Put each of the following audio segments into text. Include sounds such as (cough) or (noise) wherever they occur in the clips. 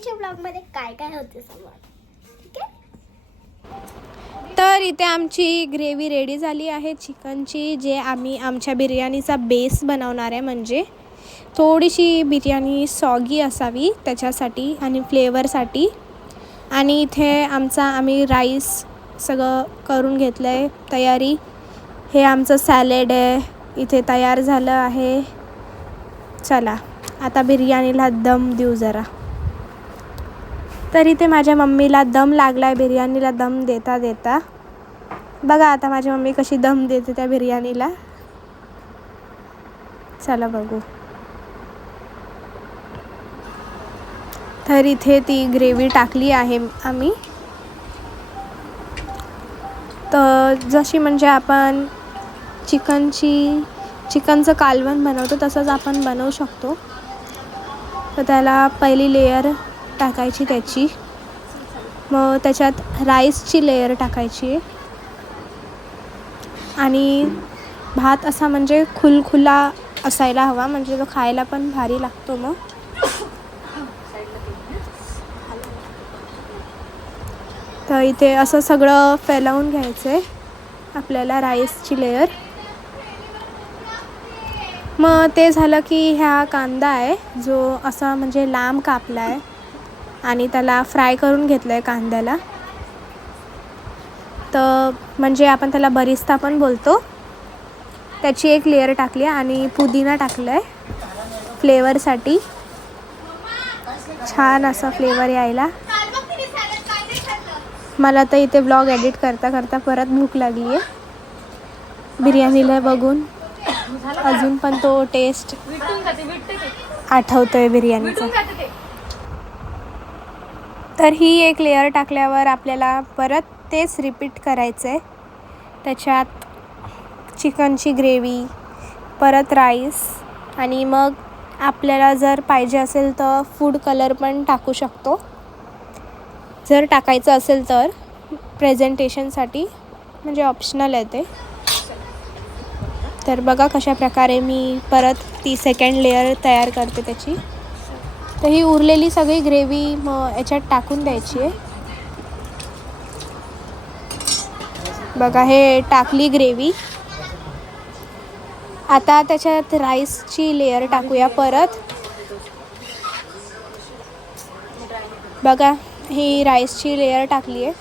संडेच्या ब्लॉगमध्ये काय काय होते समोर? ठीक आहे? तर इथे आमची ग्रेव्ही रेडी झाली आहे. चिकनची जे आम्ही आमच्या बिर्याणीचा बेस बनवणार आहे म्हणजे थोडीशी बिर्याणी सॉगी असावी त्याच्यासाठी आणि फ्लेवरसाठी. आणि इथे आमचा आम्ही राईस सगळं करून घेतलं आहे तयारी. हे आमचं सॅलेड आहे इथे तयार झालं आहे. चला आता बिर्याणीला दम देऊ जरा. तर इथे माझ्या मम्मीला दम लागला आहे बिर्याणीला दम देता देता. बघा आता माझी मम्मी कशी दम देते त्या बिर्याणीला. चला बघू. तर इथे ती ग्रेव्ही टाकली आहे आम्ही. तर जशी म्हणजे आपण चिकनची चिकनचं कालवण बनवतो तसंच आपण बनवू शकतो. तर त्याला पहिली लेयर टाकायची त्याची. मग त्याच्यात राईसची लेयर टाकायची. आणि भात असा म्हणजे खुलखुला असायला हवा म्हणजे तो खायला पण भारी लागतो मग. तर इथे असं सगळं फैलावून घ्यायचं आहे आपल्याला राईसची लेयर मग ते झालं की ह्या कांदा आहे जो असा म्हणजे लांब कापला आहे आणि त्याला फ्राय करून घेतलं आहे कांद्याला. तर म्हणजे आपण त्याला बरिस्ता पण बोलतो. त्याची एक लेअर टाकली आहे आणि पुदिना टाकलं आहे फ्लेवरसाठी छान असा फ्लेवर यायला. मला तर इथे ब्लॉग एडिट करता करता परत भूक लागली आहे बिर्याणीला बघून. अजून पण तो टेस्ट आठवतो आहे बिर्याणीचा. तर ही एक लेअर टाकल्यावर आपल्याला परत तेच रिपीट करायचं आहे त्याच्यात चिकनची ग्रेव्ही परत राईस आणि मग आपल्याला जर पाहिजे असेल तर फूड कलर पण टाकू शकतो. जर टाकायचं असेल तर प्रेझेंटेशनसाठी म्हणजे ऑप्शनल आहे ते. तर बघा कशा प्रकारे मी परत ती सेकंड लेअर तयार करते त्याची. तर ही उरलेली सगळी ग्रेव्ही मग याच्यात टाकून द्यायची आहे. बघा हे टाकली ग्रेव्ही. आता त्याच्यात राईसची लेअर टाकूया परत. बघा ही राईसची लेअर टाकली आहे.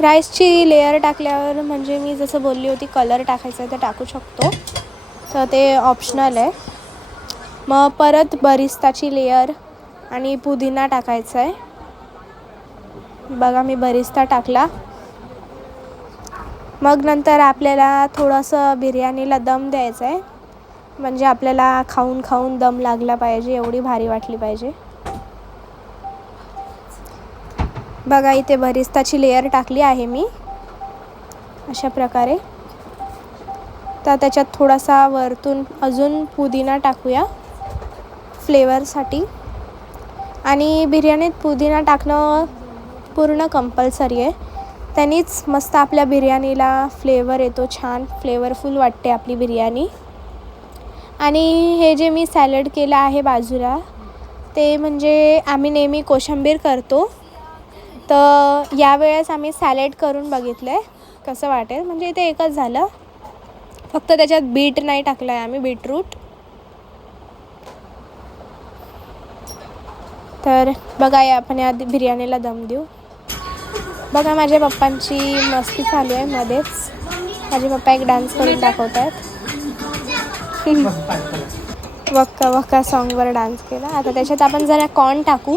राईसची लेअर टाकल्यावर म्हणजे मी जसं बोलली होती कलर टाकायचा आहे तर टाकू शकतो. तर ते ऑप्शनल आहे. मग परत बरिस्ताची लेअर आणि पुदिना टाकायचा आहे बघा मी बरिस्ता टाकला. मग नंतर आपल्याला थोडंसं बिर्याणीला दम द्यायचा आहे म्हणजे आपल्याला खाऊन खाऊन दम लागला पाहिजे एवढी भारी वाटली पाहिजे. बघा इथे बरिस्ताची लेयर टाकली आहे मी. अशा प्रकारे. तर त्याच्यात थोडासा वरतून अजून पुदिना टाकूया. फ्लेवरसाठी. आणि बिर्याणीत पुदिना टाकणं पूर्ण कंपल्सरी आहे. त्यांनीच मस्त आपल्या बिर्याणीला फ्लेवर येतो छान फ्लेवरफुल वाटते आपली बिर्याणी. आणि हे जे मी सॅलड केलं आहे बाजूला ते म्हणजे आम्ही नेहमी कोशिंबीर करतो. तर यावेळेस आम्ही सॅलेड करून बघितलं आहे कसं वाटेल. म्हणजे इथे एकच झालं. फक्त त्याच्यात बीट नाही टाकलं आहे आम्ही बीटरूट तर बघा या आपण या बिर्याणीला दम देऊ. बघा माझ्या पप्पांची मस्ती चालू आहे मध्येच. माझे पप्पा एक डान्स करून दाखवत आहेत वक्का वक्का सॉन्गवर डान्स केला. आता त्याच्यात आपण जरा कॉर्न टाकू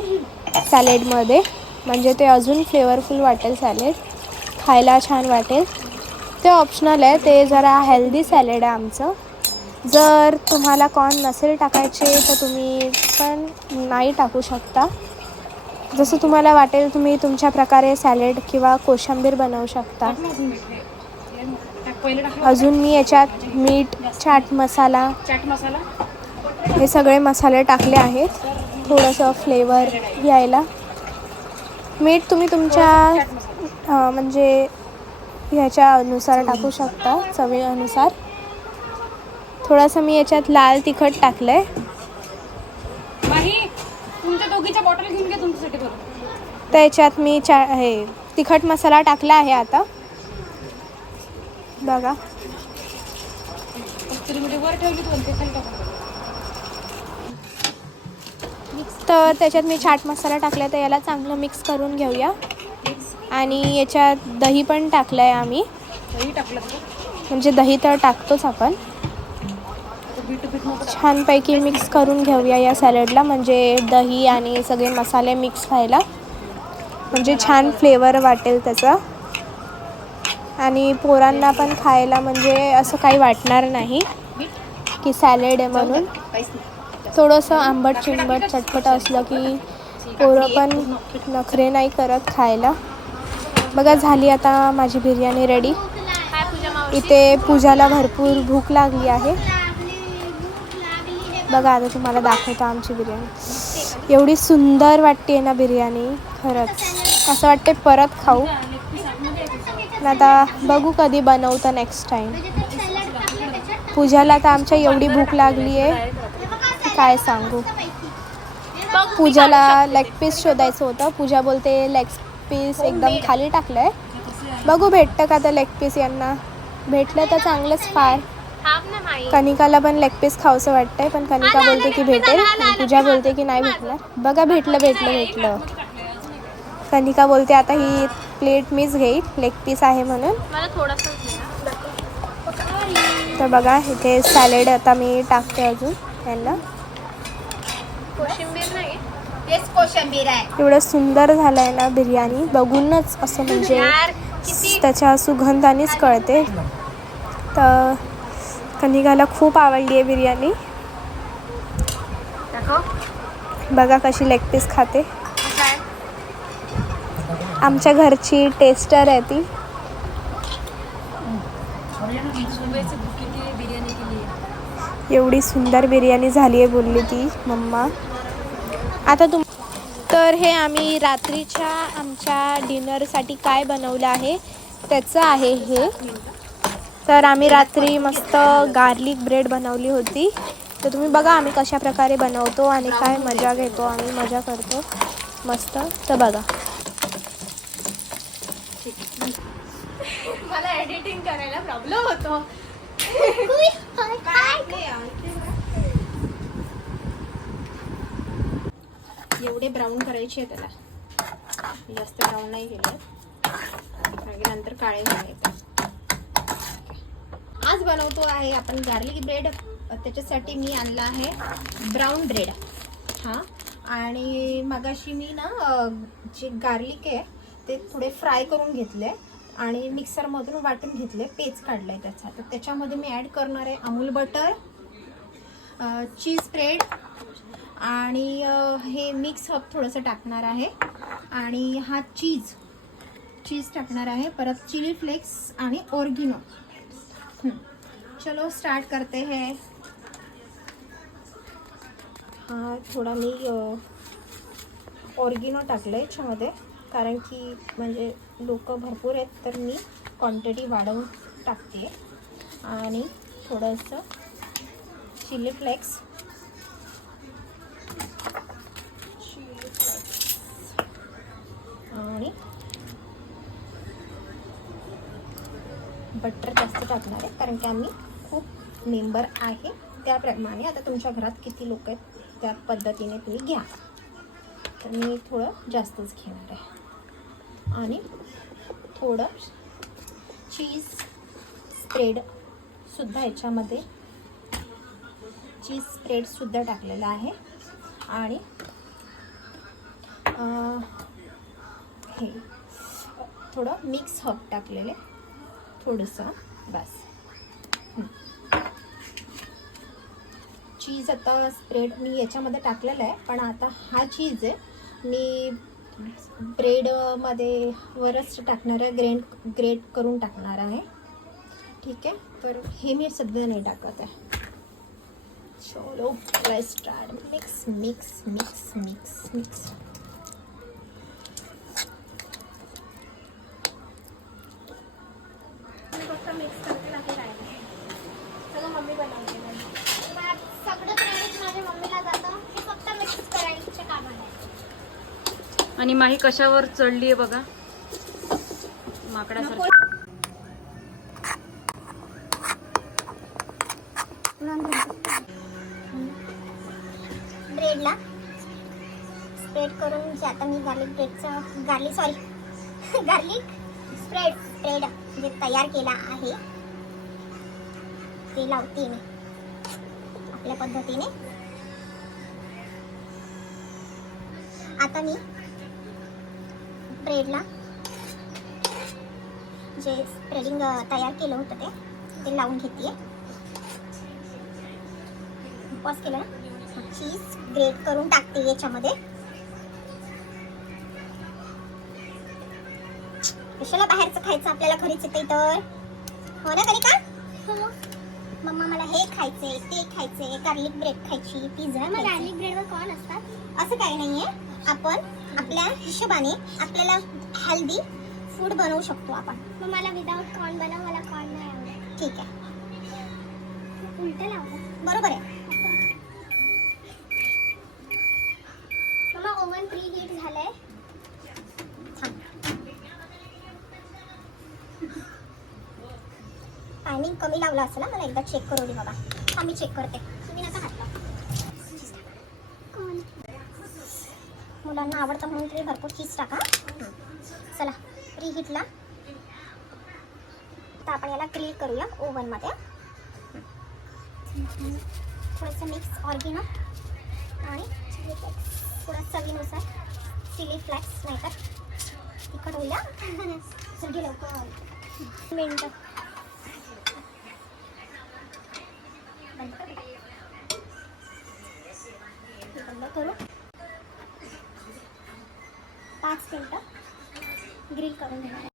सॅलेडमध्ये म्हणजे ते अजून फ्लेवरफुल वाटेल सॅलेड खायला छान वाटेल. ते ऑप्शनल आहे. ते जरा हेल्दी सॅलेड आहे आमचं. जर तुम्हाला कॉर्न नसेल टाकायचे तर तुम्ही पण नाही टाकू शकता. जसं तुम्हाला वाटेल तुम्ही तुमच्या प्रकारे सॅलेड किंवा कोशिंबीर बनवू शकता. अजून मी याच्यात मीठ चाट मसाला हे सगळे मसाले टाकले आहेत. थोडंसं फ्लेवर यायला. मीठ तुम्ही तुमच्या म्हणजे म्हणजे ह्याच्यानुसार टाकू शकता चवीनुसार. थोडंसं मी याच्यात लाल तिखट टाकलं आहे माही तुमच्या दोघीच्या बॉटल घेऊन घ्या तुमच्यासाठी बरं त्याच्यात मी चा हे तिखट मसाला टाकला आहे आता. बघा. वर ठेवली तर त्याच्यात मी चाट मसाला टाकला तर याला चांगलं मिक्स करून घेऊया. आणि याच्यात दही पण टाकलं आहे आम्ही. दही टाकलं तर म्हणजे दही तर टाकतोच आपण. छानपैकी मिक्स करून घेऊया या सॅलडला म्हणजे दही आणि सगळे मसाले मिक्स व्हायला. म्हणजे छान फ्लेवर वाटेल त्याचा. आणि पोरांना पण खायला म्हणजे असं काही वाटणार नाही की सॅलेड आहे म्हणून. थोडंसं आंबट चिंबट चटपट असलं की पोरं पण नखरे नाही करत खायला. बघा झाली आता माझी बिर्याणी रेडी इथे पूजाला भरपूर भूक लागली आहे. बघा आता तुम्हाला दाखवतो आमची बिर्याणी. एवढी सुंदर वाटते ना बिर्याणी खरंच. असं वाटते परत खाऊ. आता बघू कधी बनवतं नेक्स्ट टाईम पूजाला तर आमच्या एवढी भूक लागली आहे काय सांगू? पूजाला लेग पीस शोधायचं होतं. पूजा बोलते लेग पीस एकदम खाली टाकलं आहे बघू भेटतं का तर लेग पीस यांना? भेटलं तर चांगलंच फार. कनिकाला पण लेग पीस खावंसं वाटतंय पण कनिका बोलते की भेटेल. पूजा बोलते की नाही भेटणार. बघा भेटलं भेटलं भेटलं कनिका बोलते आता ही प्लेट मीच घेईल लेग पीस आहे म्हणून. तर बघा इथे सॅलेड आता मी टाकते अजून यांना. एवढं सुंदर झालं आहे ना बिर्याणी बघूनच असं म्हणजे त्याच्या सुगंधानेच कळते. तर कनिकाला खूप आवडली आहे बिर्याणी. बघा कशी लेग पीस खाते. आमच्या घरची टेस्टर आहे ती. एवढी सुंदर बिर्याणी झाली आहे बोलली ती मम्मा. आता तुम तर हे आम्ही रात्रीच्या आमच्या डिनरसाठी काय बनवलं आहे? त्याचं आहे हे. तर आम्ही रात्री मस्त गार्लिक ब्रेड बनवली होती. तर तुम्ही बघा आम्ही कशा प्रकारे बनवतो आणि काय मजा घेतो आम्ही मजा करतो. मस्त. तर बघा. मला एडिटिंग करायला प्रॉब्लेम होतो. एवढे ब्राऊन करायचे त्याला. जास्त ब्राऊन नाही केले. नंतर काळे झाले. आज बनवतो आहे आपण गार्लिक ब्रेड त्याच्यासाठी मी आणला आहे ब्राऊन ब्रेड हां. आणि मगाशी मी ना जे गार्लिक आहे ते थोडे फ्राय करून घेतले आणि मिक्सरमधून वाटून घेतले पेज काढलं आहे त्याचा. तर त्याच्यामध्ये मी ॲड करणार आहे अमूल बटर चीज स्प्रेड आणि हे मिक्स हब थोडंसं टाकणार आहे. आणि हा चीज चीज टाकणार आहे. परत चिली फ्लेक्स आणि ओरगिनो चलो स्टार्ट करते हैं। हा थोडा मी ऑर्गिनो टाकलं आहे याच्यामध्ये. कारण की म्हणजे लोक भरपूर आहेत तर मी क्वांटिटी वाढवून टाकते. आणि थोडंसं चिली फ्लेक्स बटर जास्त टाकणार आहे कारण की आम्ही खूप मेंबर आहे त्याप्रमाणे. आता तुमच्या घरात किती लोक आहेत त्या पद्धतीने तुम्ही घ्या. तर मी थोडं जास्तच घेणार आहे. आणि थोडं चीज स्प्रेडसुद्धा याच्यामध्ये चीज स्प्रेडसुद्धा टाकलेलं आहे. आणि हे थोडं मिक्स हब टाकलेले. थोडंसं. बस. चीज आता स्प्रेड मी याच्यामध्ये टाकलेलं आहे पण आता हा चीज आहे. मी ब्रेडमध्ये वरच टाकणार आहे ग्रेंड ग्रेट करून टाकणार आहे. ठीक आहे? तर हे मी सध्या नाही टाकत आहे. चलो let's start mix mix mix mix mix आणि माही कशावर चढली आहे बघा. माकडासारखी. ब्रेडला. स्प्रेड करून जे आता मी garlic ब्रेडचं garlic sorry garlic spread bread जे तयार केला आहे ते लावते मी. आपल्या पद्धतीने. आता मी ब्रेडला जे स्प्रेडिंग तयार केलं होतं ते ते लावून घेते पॉज केलं ना? चीज ग्रेट करून टाकते याच्यामध्ये. कशाला बाहेरचं खायचं आपल्याला घरीच येते तर? हो ना करी का हो. मम्मा मला हे खायचे ते खायचे गार्लिक ब्रेड खायची. पिझ्झा गार्लिक ब्रेडवर कॉर्न असतात? असं काही नाहीये. आपण आपल्या हिशोबाने आपल्याला हेल्दी फूड बनवू शकतो आपण. मग मला विदाउट कॉर्न बनव मला कॉर्न नाही आवडत. ठीक आहे. उलट लावलं बरोबर आहे. मम्मा ओव्हन प्री हीट झालंय. टायमिंग कमी लावला असेल ना मला एकदा चेक करू दे बाबा. हा मी चेक करते तुम्ही नका हात लावू. मुलांना आवडतं म्हणून तुम्ही भरपूर चीज टाका. चला प्री हीटला तर आपण याला ग्रिल करूया ओव्हनमध्ये थोडंसं मिक्स ऑर्गिनो आणि चिली फ्लेक्स थोडं चवीनुसार चिली फ्लॅक्स नाही तर तिखट होईल सुटी लवकर. मिनटं. बंद करू. पाच मिनटं ग्रिल करून घेणार आहे.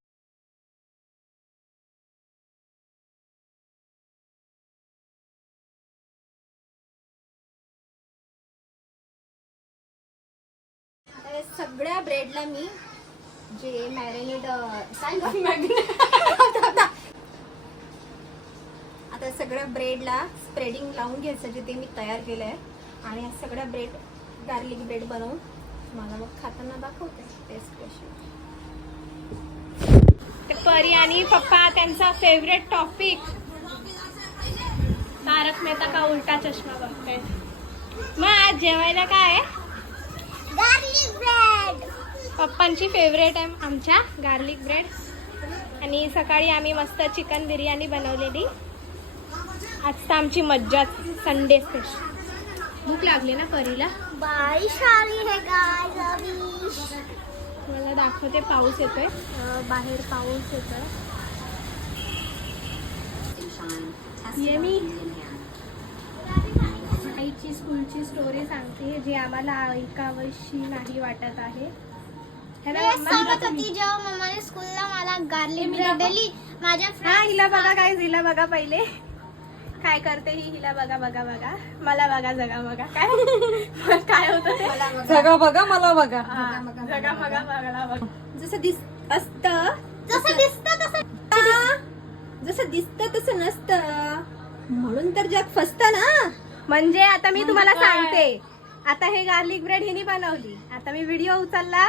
सगळ्या ब्रेडला मी जे मॅरिनेट काय आता सगळ्या ब्रेडला स्प्रेडिंग लावून घ्यायचं जे ते मी तयार केलं आहे आणि सगळ्या ब्रेड गार्लिक ब्रेड बनवून मला मग खाताना दाखवते टेस्ट कशी. ते परी आणि पप्पा त्यांचा फेवरेट टॉपिक तारक मेहता का उलटा चष्मा बघताय. मग आज जेवायला काय? ब्रेड पप्पांची फेवरेट आहे आमच्या गार्लिक ब्रेड आणि सकाळी आम्ही मस्त चिकन बिर्याणी बनवलेली. आज तर आमची मज्जाच संडे स्पेशल भूक लागली ना परीला? बारिश आ रही है गाइस अभी. मला दाखवते पाऊस येतोय. बाहेर पाऊस येतोय. ये मी. आईची स्कूलची स्टोरी सांगते जी आम्हाला ऐकावीशी नाही वाटत आहे. मम्मा? सांगत होती जेव्हा मम्माने स्कूलला मला गार्लिक ब्रेड दिली. माझ्या हा हिला बघा काय हिला बघा पहिले. काय करते ही? हिला बघा बघा बघा. मला बघा जगा बघा. काय? (laughs) काय होतं ते? सगळं बघा. मला बघा. हा, जगा बघा बघा बघा. जसं दिस असत जसं दिसतं तसं जसं दिसतं तसं नसतं. म्हणून तर जग फसत ना. म्हणजे आता मी तुम्हाला सांगते. आता हे गार्लिक ब्रेड हिने बनवली. आता मी व्हिडिओ उचलला.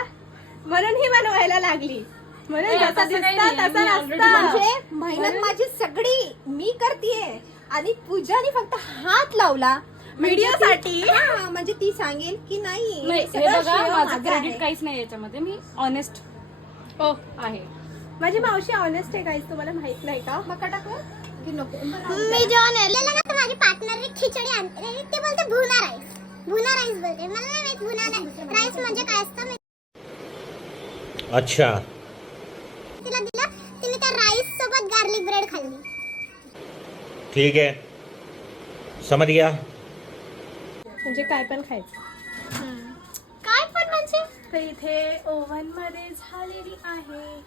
म्हणून ही बनवायला लागली. म्हणून ए, जसं तसं काही दिसतं नाही, तसं नसतं. म्हणजे मेहनत माझी सगळी मी करतेय. आणि पूजाने फक्त हात लावला. व्हिडिओ साठी हा, म्हणजे ती सांगेल की नाही नाही हे सगळं बघा श्रेय माझं माझं क्रेडिट आहे. काहीच नाही याच्यामध्ये मी ऑनेस्ट हो. आहे. माझी मावशी ऑनेस्ट आहे काहीच तुम्हाला माहीत नाही का? मका टाकू की नको? मी जेव्हा नेलेलं ना तर माझी पार्टनरने खिचडी आणली ते बोलते भुना राईस भुना राईस बोलते. मला नाही माहीत भुना राईस म्हणजे काय असतं? मी अच्छा. तिला दिलं. तिने त्या राईस सोबत गार्लिक ब्रेड खाल्ली. ठीक है समझ गया म्हणजे काय पण खायचं. काय पण म्हणजे? तर इथे ओव्हनमध्ये झालेली आहे.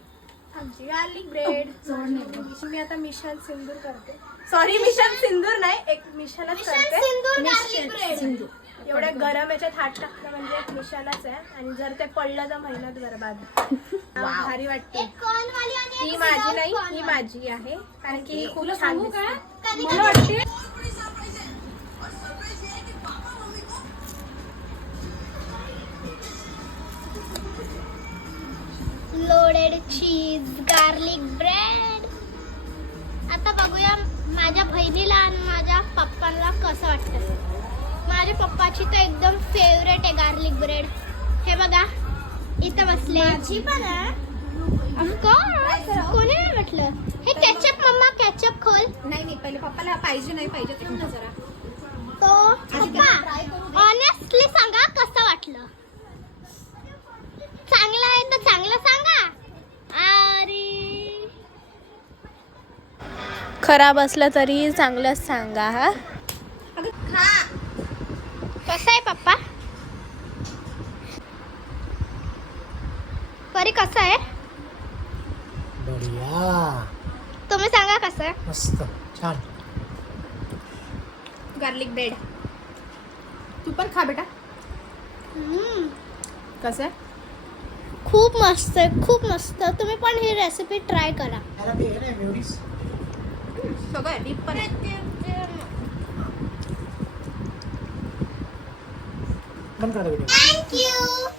आमची गार्लिक ब्रेड मी आता मिशन सिंदूर करते. सॉरी मिशन सिंदूर नाही एक मिशनच मिशन करते. सिंदूर एवढ्या गरम याच्यात हात टाकणं म्हणजे एक निशाणाच आहे. आणि जर ते पडलं तर मेहनत बरबाद. (laughs) भारी वाटते. एक कॉर्नवाली आणि ही एक माझी नाही ही. माझी आहे. कारण की खूप छान सांगू दिसते. मला वाटते लोडेड चीज गार्लिक ब्रेड आता बघूया माझ्या बहिणीला आणि माझ्या पप्पांना कसं वाटतं. माझ्या पप्पाची तर एकदम फेवरेट आहे गार्लिक ब्रेड हे बघा इथं बसले. माझी पण कोणी नाही म्हटलं? हे कॅचअप मम्मा कॅचअप खोल. नाही नाही पहिले पप्पाला पाहिजे नाही पाहिजे ना जरा. तो पप्पा. ऑनेस्टली सांगा कसं वाटलं. चांगलं आहे तर चांगलं सांगा. अरे. खराब असलं तरी चांगलंच सांगा हा. कसं आहे पप्पा? परी कसं आहे? मस्त. छान. गार्लिक ब्रेड तू पण खा बेटा. हम्म, कसं आहे? खूप मस्त आहे खूप मस्त. तुम्ही पण ही रेसिपी ट्राय करा. याला ते हे नाही मेवडीस सगळं डीप पण आहे. बंद करा व्हिडिओ थँक्यू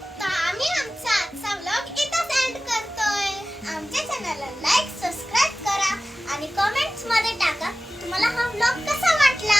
मध्ये टाका. तुम्हाला हा व्लॉग कसा वाटला?